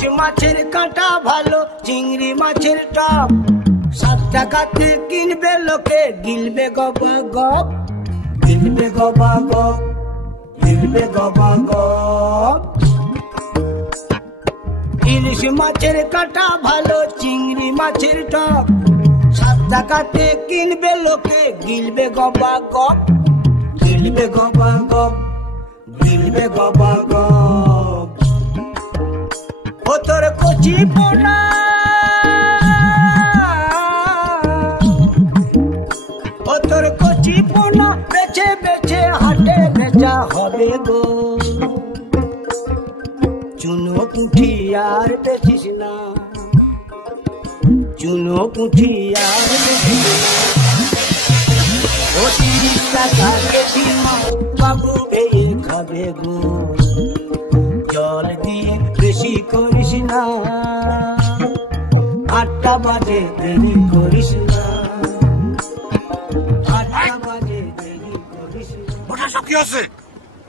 ইলিশ মাছের কাঁটা ভালো, চিংড়ি মাছের টক, 7 টাকাতে কিনবে লোকে, গিলবে গবা গপ, গিলবে গবা গপ, গিলবে গবা গপ। ইলিশ মাছের কাঁটা ভালো, চিংড়ি মাছের টক, 7 টাকাতে কিনবে লোকে, গিলবে গবা গপ, গিলবে গবা গপ, গিলবে গবা গপ। ও তোর কচি পোনা, ও তোর কচি পোনা বেছে বেছে হাটে বেচা হবে গো। চুনো পুঁঠি আর বেচিস না, চুনো পুঁঠি আর বেচিস না। ও 30 টাকা কেজি মাছ বাবু পেয়ে খাবে গো। জল দিয়ে বেশি করিস না, 8টা বাজে দেরি করিস না, 8টা বাজে দেরি করিস না। ওটা সব কি আছে?